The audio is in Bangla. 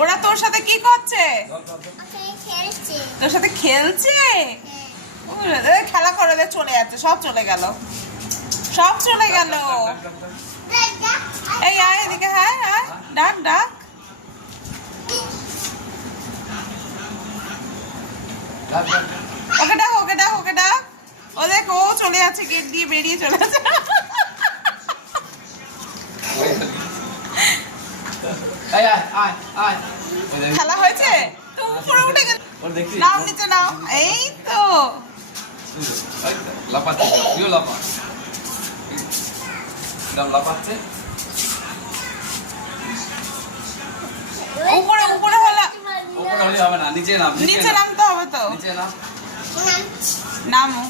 ওরা তোর সাথে কি করছে? তোর সাথে খেলছে? খেলা করে দে, চলে যাচ্ছে, সব চলে গেল, সব চলে গেল। এই আয় এদিকে, হ্যাঁ আয়, ডাক ডাক। ওকে ডাক, ওকে ডাক, ওকে ডাক। ও দেখ, ও চলে যাচ্ছে, গেট দিয়ে বেরিয়ে চলে যাচ্ছে। খেলা হয়েছে তো, উপরে উঠে গেল। নাও নিচে নাও, এই তো উপরে উপরে হলো, হবে না, নিচে নাম, নিচে নামতে হবে তো, নামো।